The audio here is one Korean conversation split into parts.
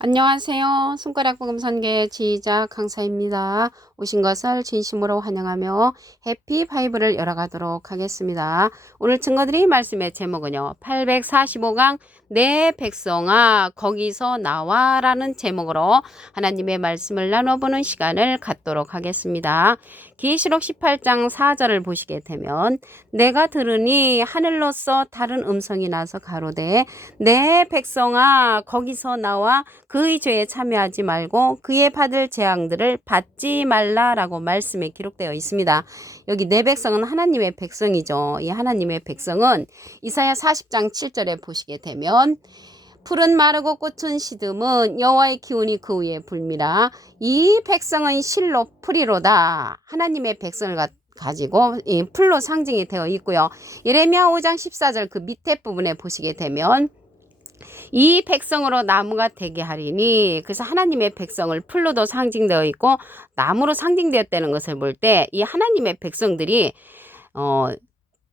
안녕하세요. 손가락 복음 선계 지휘자 강사입니다. 오신 것을 진심으로 환영하며 해피 바이블을 열어가도록 하겠습니다. 오늘 증거드릴 말씀의 제목은요. 845강 내 백성아 거기서 나와 라는 제목으로 하나님의 말씀을 나눠보는 시간을 갖도록 하겠습니다. 계시록 18장 4절을 보시게 되면 내가 들으니 하늘로서 다른 음성이 나서 가로되 내 백성아 거기서 나와 그의 죄에 참여하지 말고 그의 받을 재앙들을 받지 말라라고 말씀에 기록되어 있습니다. 여기 내 백성은 하나님의 백성이죠. 이 하나님의 백성은 이사야 40장 7절에 보시게 되면 풀은 마르고 꽃은 시듬은 여호와의 기운이 그 위에 불미라. 이 백성은 실로 풀이로다. 하나님의 백성을 가지고 이 풀로 상징이 되어 있고요. 예레미야 5장 14절 그 밑에 부분에 보시게 되면 이 백성으로 나무가 되게 하리니, 그래서 하나님의 백성을 풀로도 상징되어 있고 나무로 상징되었다는 것을 볼 때 이 하나님의 백성들이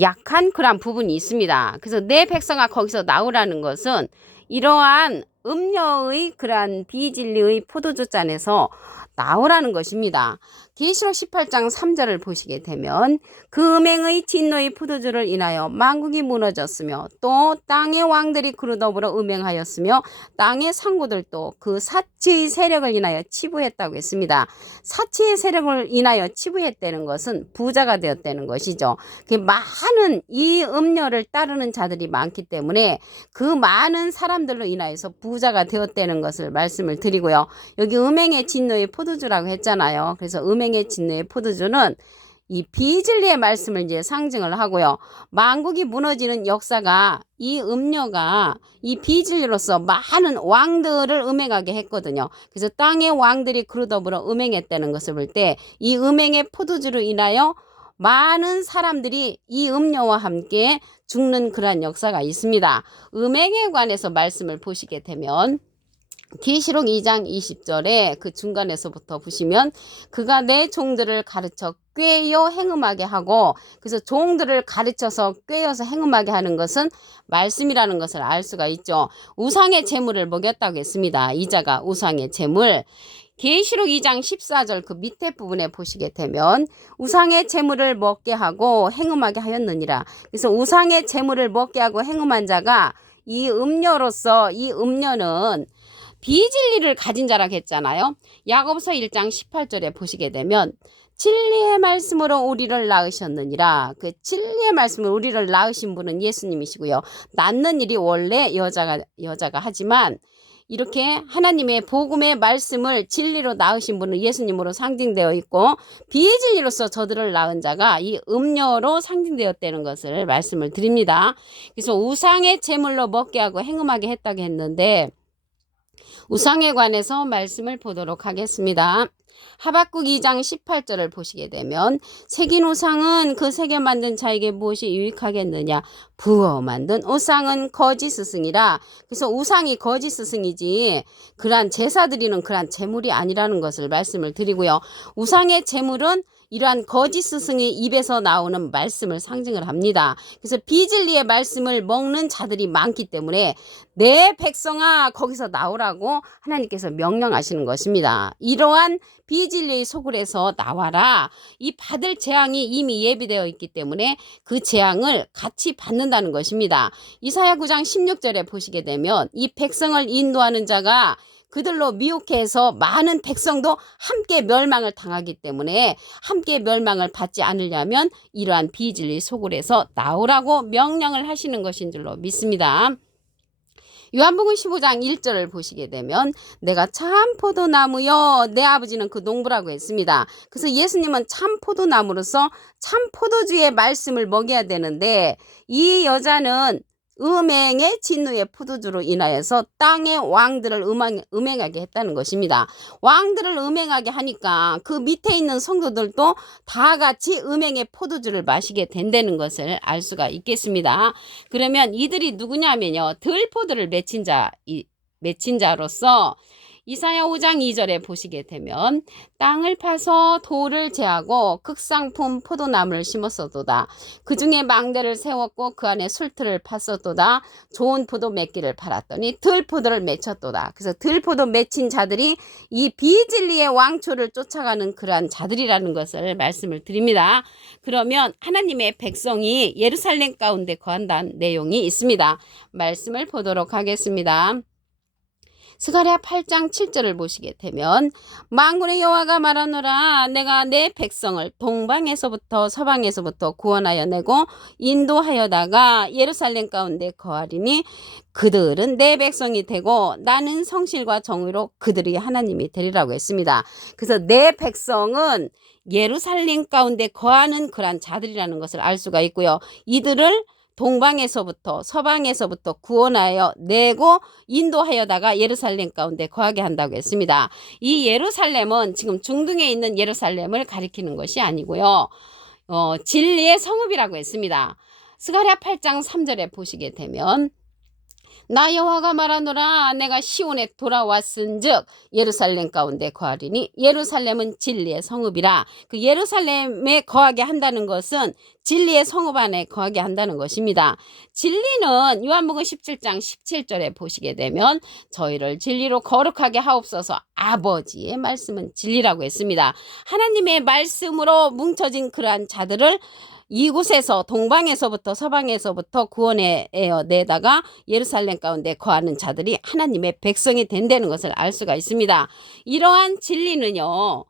약한 그런 부분이 있습니다. 그래서 내 백성아 거기서 나오라는 것은 이러한 음녀의 그러한 비진리의 포도주 잔에서 나오라는 것입니다. 계시록 18장 3절을 보시게 되면 그 음행의 진노의 포도주를 인하여 만국이 무너졌으며 또 땅의 왕들이 그로 더불어 음행하였으며 땅의 상구들도 그 사치의 세력을 인하여 치부했다고 했습니다. 사치의 세력을 인하여 치부했다는 것은 부자가 되었다는 것이죠. 많은 이 음녀를 따르는 자들이 많기 때문에 그 많은 사람들로 인하여서 부자가 되었다는 것을 말씀을 드리고요. 여기 음행의 진노의 포도주라고 했잖아요. 그래서 음행의 진노의 포도주는 이 비진리의 말씀을 이제 상징을 하고요. 만국이 무너지는 역사가 이 음녀가 이 비진리로서 많은 왕들을 음행하게 했거든요. 그래서 땅의 왕들이 그로 더불어 음행했다는 것을 볼 때 이 음행의 포도주로 인하여 많은 사람들이 이 음녀와 함께 죽는 그러한 역사가 있습니다. 음행에 관해서 말씀을 보시게 되면 계시록 2장 20절에 그 중간에서부터 보시면 그가 내 종들을 가르쳐 꾀어 행음하게 하고, 그래서 종들을 가르쳐서 꾀어서 행음하게 하는 것은 말씀이라는 것을 알 수가 있죠. 우상의 제물을 먹였다고 했습니다. 이자가 우상의 제물. 계시록 2장 14절 그 밑에 부분에 보시게 되면 우상의 제물을 먹게 하고 행음하게 하였느니라. 그래서 우상의 제물을 먹게 하고 행음한 자가 이 음녀로서, 이 음녀는 비진리를 가진 자라고 했잖아요. 야고보서 1장 18절에 보시게 되면 진리의 말씀으로 우리를 낳으셨느니라. 그 진리의 말씀으로 우리를 낳으신 분은 예수님이시고요. 낳는 일이 원래 여자가 하지만 이렇게 하나님의 복음의 말씀을 진리로 낳으신 분은 예수님으로 상징되어 있고, 비진리로서 저들을 낳은 자가 이 음녀로 상징되었다는 것을 말씀을 드립니다. 그래서 우상의 제물로 먹게 하고 행음하게 했다고 했는데 우상에 관해서 말씀을 보도록 하겠습니다. 하박국 2장 18절을 보시게 되면 새긴 우상은 그 새겨 만든 자에게 무엇이 유익하겠느냐. 부어 만든 우상은 거짓 스승이라. 그래서 우상이 거짓 스승이지 그러한 제사 드리는 그러한 제물이 아니라는 것을 말씀을 드리고요. 우상의 제물은 이러한 거짓 스승의 입에서 나오는 말씀을 상징을 합니다. 그래서 비진리의 말씀을 먹는 자들이 많기 때문에 내 백성아 거기서 나오라고 하나님께서 명령하시는 것입니다. 이러한 비진리의 소굴에서 나와라. 이 받을 재앙이 이미 예비되어 있기 때문에 그 재앙을 같이 받는다는 것입니다. 이사야 9장 16절에 보시게 되면 이 백성을 인도하는 자가 그들로 미혹해서 많은 백성도 함께 멸망을 당하기 때문에 함께 멸망을 받지 않으려면 이러한 비진리 소굴에서 나오라고 명령을 하시는 것인 줄로 믿습니다. 요한복음 15장 1절을 보시게 되면 내가 참 포도나무여 내 아버지는 그 농부라고 했습니다. 그래서 예수님은 참 포도나무로서 참 포도주의 말씀을 먹여야 되는데 이 여자는 음행의 진노의 포도주로 인하여서 땅의 왕들을 음행하게 했다는 것입니다. 왕들을 음행하게 하니까 그 밑에 있는 성도들도 다 같이 음행의 포도주를 마시게 된다는 것을 알 수가 있겠습니다. 그러면 이들이 누구냐면요, 들포도를 맺힌 자로서 이사야 5장 2절에 보시게 되면 땅을 파서 돌을 제하고 극상품 포도나무를 심었어도다. 그 중에 망대를 세웠고 그 안에 술틀을 팠었도다. 좋은 포도 맺기를 팔았더니 들포도를 맺혔도다. 그래서 들포도 맺힌 자들이 이 비진리의 왕초를 쫓아가는 그러한 자들이라는 것을 말씀을 드립니다. 그러면 하나님의 백성이 예루살렘 가운데 거한다는 내용이 있습니다. 말씀을 보도록 하겠습니다. 스가랴 8장 7절을 보시게 되면 만군의 여호와가 말하노라 내가 내 백성을 동방에서부터 서방에서부터 구원하여 내고 인도하여다가 예루살렘 가운데 거하리니 그들은 내 백성이 되고 나는 성실과 정의로 그들이 하나님이 되리라고 했습니다. 그래서 내 백성은 예루살렘 가운데 거하는 그러한 자들이라는 것을 알 수가 있고요. 이들을 동방에서부터 서방에서부터 구원하여 내고 인도하여다가 예루살렘 가운데 거하게 한다고 했습니다. 이 예루살렘은 지금 중동에 있는 예루살렘을 가리키는 것이 아니고요. 진리의 성읍이라고 했습니다. 스가랴 8장 3절에 보시게 되면 나 여호와가 말하노라 내가 시온에 돌아왔은즉 예루살렘 가운데 거하리니 예루살렘은 진리의 성읍이라. 그 예루살렘에 거하게 한다는 것은 진리의 성읍 안에 거하게 한다는 것입니다. 진리는 요한복음 17장 17절에 보시게 되면 저희를 진리로 거룩하게 하옵소서. 아버지의 말씀은 진리라고 했습니다. 하나님의 말씀으로 뭉쳐진 그러한 자들을 이곳에서 동방에서부터 서방에서부터 구원해 내다가 예루살렘 가운데 거하는 자들이 하나님의 백성이 된다는 것을 알 수가 있습니다. 이러한 진리는요.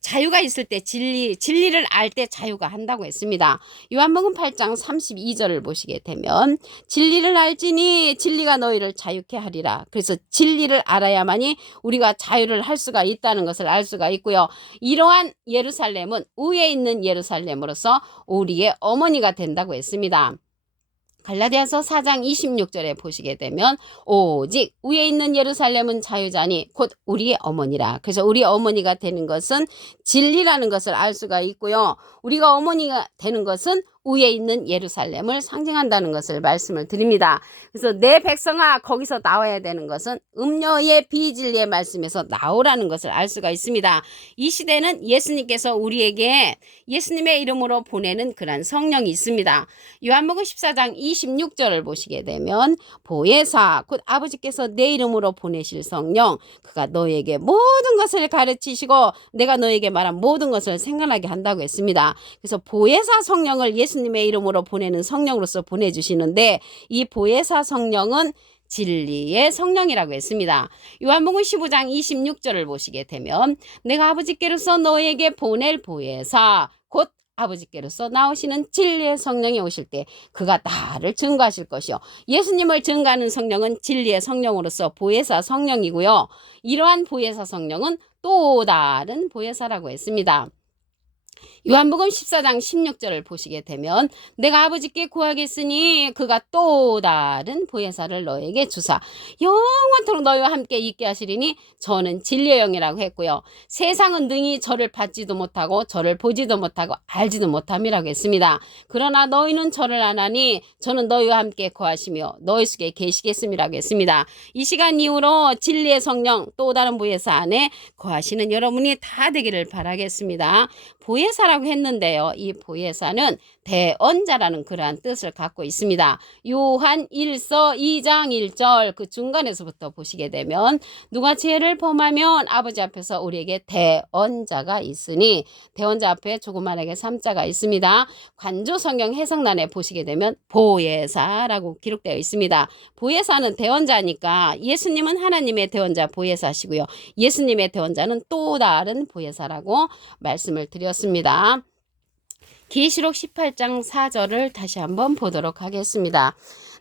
자유가 있을 때 진리를 알 때 자유가 한다고 했습니다. 요한복음 8장 32절을 보시게 되면 진리를 알지니 진리가 너희를 자유케 하리라. 그래서 진리를 알아야만이 우리가 자유를 할 수가 있다는 것을 알 수가 있고요. 이러한 예루살렘은 위에 있는 예루살렘으로서 우리의 어머니가 된다고 했습니다. 갈라디아서 4장 26절에 보시게 되면 오직 위에 있는 예루살렘은 자유자니 곧 우리의 어머니라. 그래서 우리 어머니가 되는 것은 진리라는 것을 알 수가 있고요. 우리가 어머니가 되는 것은 위에 있는 예루살렘을 상징한다는 것을 말씀을 드립니다. 그래서 내 백성아 거기서 나와야 되는 것은 음녀의 비진리의 말씀에서 나오라는 것을 알 수가 있습니다. 이 시대는 예수님께서 우리에게 예수님의 이름으로 보내는 그런 성령이 있습니다. 요한복음 14장 26절을 보시게 되면 보혜사 곧 아버지께서 내 이름으로 보내실 성령 그가 너에게 모든 것을 가르치시고 내가 너에게 말한 모든 것을 생각나게 한다고 했습니다. 그래서 보혜사 성령을 예수님의 이름으로 보내는 성령으로서 보내주시는데 이 보혜사 성령은 진리의 성령이라고 했습니다. 요한복음 15장 26절을 보시게 되면 내가 아버지께로서 너에게 보낼 보혜사 곧 아버지께로서 나오시는 진리의 성령이 오실 때 그가 나를 증거하실 것이요. 예수님을 증거하는 성령은 진리의 성령으로서 보혜사 성령이고요. 이러한 보혜사 성령은 또 다른 보혜사라고 했습니다. 요한복음 14장 16절을 보시게 되면 내가 아버지께 구하겠으니 그가 또 다른 보혜사를 너에게 주사 영원토록 너희와 함께 있게 하시리니 저는 진리의 영이라고 했고요. 세상은 능히 저를 받지도 못하고 저를 보지도 못하고 알지도 못함이라고 했습니다. 그러나 너희는 저를 아나니 저는 너희와 함께 거하시며 너희 속에 계시겠음이라고 했습니다. 이 시간 이후로 진리의 성령 또 다른 보혜사 안에 거하시는 여러분이 다 되기를 바라겠습니다. 보혜사라고 했는데요. 이 보혜사는 대언자라는 그러한 뜻을 갖고 있습니다. 요한 1서 2장 1절 그 중간에서부터 보시게 되면 누가 죄를 범하면 아버지 앞에서 우리에게 대언자가 있으니 대언자 앞에 조그만하게 3자가 있습니다. 관조 성경 해석란에 보시게 되면 보혜사라고 기록되어 있습니다. 보혜사는 대언자니까 예수님은 하나님의 대언자 보혜사시고요. 예수님의 대언자는 또 다른 보혜사라고 말씀을 드렸습니다. 계시록 18장 4절을 다시 한번 보도록 하겠습니다.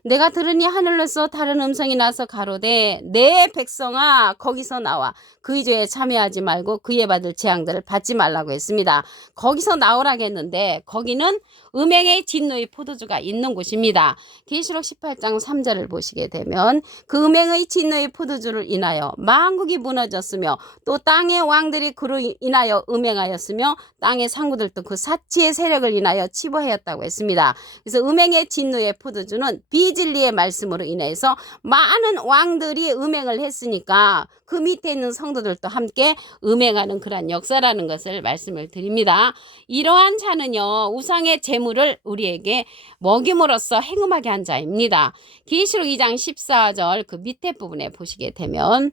내가 들으니 하늘로서 다른 음성이 나서 가로되 내 백성아 거기서 나와 그의 죄에 참여하지 말고 그에 받을 재앙들을 받지 말라고 했습니다. 거기서 나오라고 했는데 거기는 음행의 진노의 포도주가 있는 곳입니다. 계시록 18장 3절을 보시게 되면 그 음행의 진노의 포도주를 인하여 만국이 무너졌으며 또 땅의 왕들이 그로 인하여 음행하였으며 땅의 상구들도 그 사치의 세력을 인하여 치부하였다고 했습니다. 그래서 음행의 진노의 포도주는 비진리의 말씀으로 인해서 많은 왕들이 음행을 했으니까 그 밑에 있는 성도들도 함께 음행하는 그러한 역사라는 것을 말씀을 드립니다. 이러한 자는요, 우상의 재물을 우리에게 먹임으로써 행음하게 한 자입니다. 계시록 2장 14절 그 밑에 부분에 보시게 되면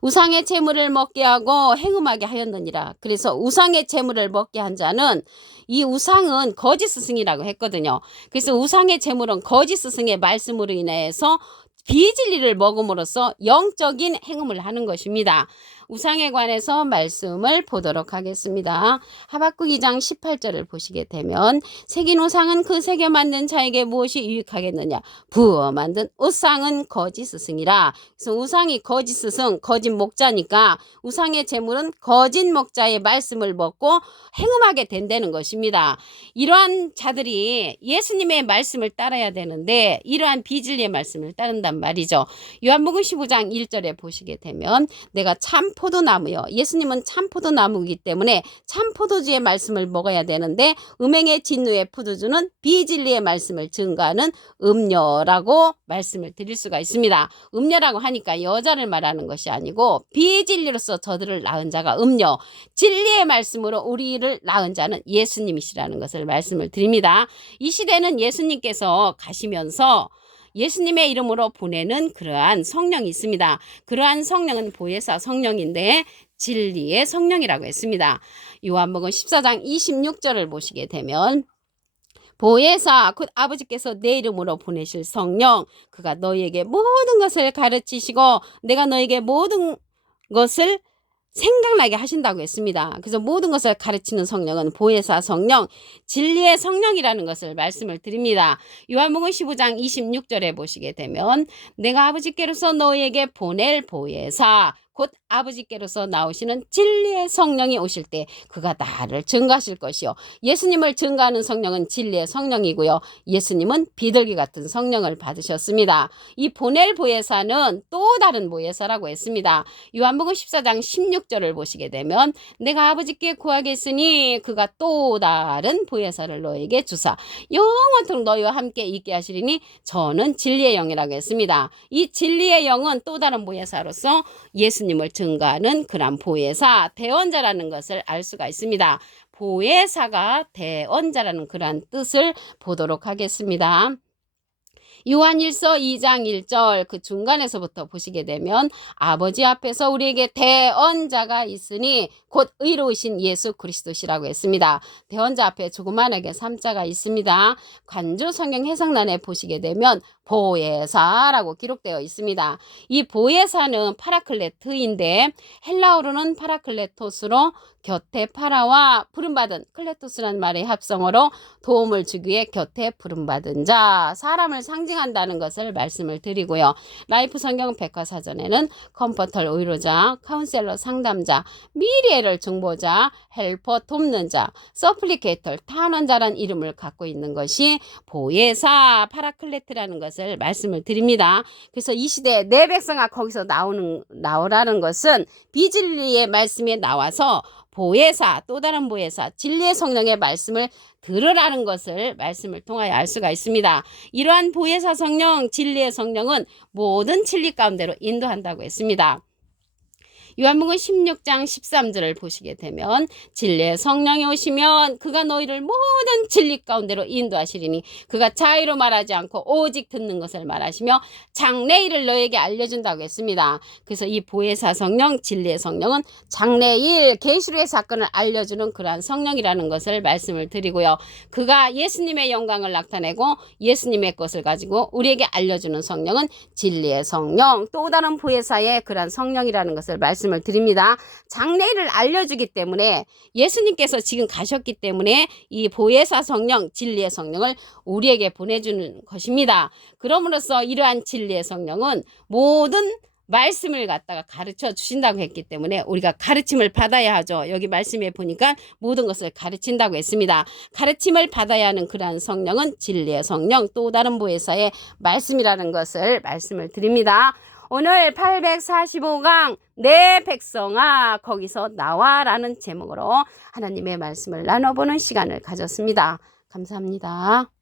우상의 재물을 먹게 하고 행음하게 하였느니라. 그래서 우상의 재물을 먹게 한 자는 이 우상은 거짓 스승이라고 했거든요. 그래서 우상의 재물은 거짓 스승의 말씀으로 인해서 비진리를 먹음으로써 영적인 행음을 하는 것입니다. 우상에 관해서 말씀을 보도록 하겠습니다. 하박국 2장 18절을 보시게 되면 새긴 우상은 그 새겨 만든 자에게 무엇이 유익하겠느냐. 부어 만든 우상은 거짓 스승이라. 그래서 우상이 거짓 스승, 거짓 목자니까 우상의 재물은 거짓 목자의 말씀을 먹고 행음하게 된다는 것입니다. 이러한 자들이 예수님의 말씀을 따라야 되는데 이러한 비진리의 말씀을 따른단 말이죠. 요한복음 15장 1절에 보시게 되면 내가 참 포도나무요. 예수님은 참 포도나무이기 때문에 참 포도주의 말씀을 먹어야 되는데 음행의 진노의 포도주는 비진리의 말씀을 증거하는 음녀라고 말씀을 드릴 수가 있습니다. 음녀라고 하니까 여자를 말하는 것이 아니고 비진리로서 저들을 낳은 자가 음녀, 진리의 말씀으로 우리를 낳은 자는 예수님이시라는 것을 말씀을 드립니다. 이 시대는 예수님께서 가시면서 예수님의 이름으로 보내는 그러한 성령이 있습니다. 그러한 성령은 보혜사 성령인데 진리의 성령이라고 했습니다. 요한복음 14장 26절을 보시게 되면 보혜사 곧 아버지께서 내 이름으로 보내실 성령 그가 너희에게 모든 것을 가르치시고 내가 너희에게 모든 것을 생각나게 하신다고 했습니다. 그래서 모든 것을 가르치는 성령은 보혜사 성령, 진리의 성령이라는 것을 말씀을 드립니다. 요한복음 15장 26절에 보시게 되면 내가 아버지께로서 너희에게 보낼 보혜사 곧 아버지께로서 나오시는 진리의 성령이 오실 때 그가 나를 증거하실 것이요. 예수님을 증거하는 성령은 진리의 성령이고요. 예수님은 비둘기 같은 성령을 받으셨습니다. 이 보낼 보혜사는 또 다른 보혜사라고 했습니다. 요한복음 14장 16절을 보시게 되면 내가 아버지께 구하겠으니 그가 또 다른 보혜사를 너에게 주사 영원토록 너희와 함께 있게 하시리니 저는 진리의 영이라고 했습니다. 이 진리의 영은 또 다른 보혜사로서 예수님을 증거하는 그런 보혜사, 대언자라는 것을 알 수가 있습니다. 보혜사가 대언자라는 그런 뜻을 보도록 하겠습니다. 요한일서 2장 1절 그 중간에서부터 보시게 되면 아버지 앞에서 우리에게 대언자가 있으니 곧 의로우신 예수 그리스도시라고 했습니다. 대언자 앞에 조그만하게 3자가 있습니다. 관조 성경 해석란에 보시게 되면 보혜사라고 기록되어 있습니다. 이 보혜사는 파라클레트인데 헬라어로는 파라클레토스로 곁에 파라와 부름받은 클레토스라는 말의 합성어로 도움을 주기 위해 곁에 부름받은 자, 사람을 상징한다는 것을 말씀을 드리고요. 라이프 성경 백과사전에는 컴포터 의료자, 카운셀러 상담자, 미리애를 중보자, 헬퍼 돕는 자, 서플리케이터 탄원자란 이름을 갖고 있는 것이 보혜사 파라클레트라는 것을 말씀을 드립니다. 그래서 이 시대에 내 백성아 거기서 나오라는 것은 비진리의 말씀에 나와서 보혜사, 또 다른 보혜사, 진리의 성령의 말씀을 들으라는 것을 말씀을 통하여 알 수가 있습니다. 이러한 보혜사 성령, 진리의 성령은 모든 진리 가운데로 인도한다고 했습니다. 요한복음 16장 13절을 보시게 되면 진리의 성령이 오시면 그가 너희를 모든 진리 가운데로 인도하시리니 그가 자의로 말하지 않고 오직 듣는 것을 말하시며 장래일을 너에게 알려준다고 했습니다. 그래서 이 보혜사 성령, 진리의 성령은 장래일, 계시록의 사건을 알려주는 그러한 성령이라는 것을 말씀을 드리고요. 그가 예수님의 영광을 나타내고 예수님의 것을 가지고 우리에게 알려주는 성령은 진리의 성령, 또 다른 보혜사의 그러한 성령이라는 것을 말씀을 드립니다. 장래일을 알려주기 때문에 예수님께서 지금 가셨기 때문에 이 보혜사 성령, 진리의 성령을 우리에게 보내주는 것입니다. 그럼으로써 이러한 진리의 성령은 모든 말씀을 갖다가 가르쳐 주신다고 했기 때문에 우리가 가르침을 받아야 하죠. 여기 말씀에 보니까 모든 것을 가르친다고 했습니다. 가르침을 받아야 하는 그러한 성령은 진리의 성령, 또 다른 보혜사의 말씀이라는 것을 말씀을 드립니다. 오늘 845강 내 백성아 거기서 나와 라는 제목으로 하나님의 말씀을 나눠보는 시간을 가졌습니다. 감사합니다.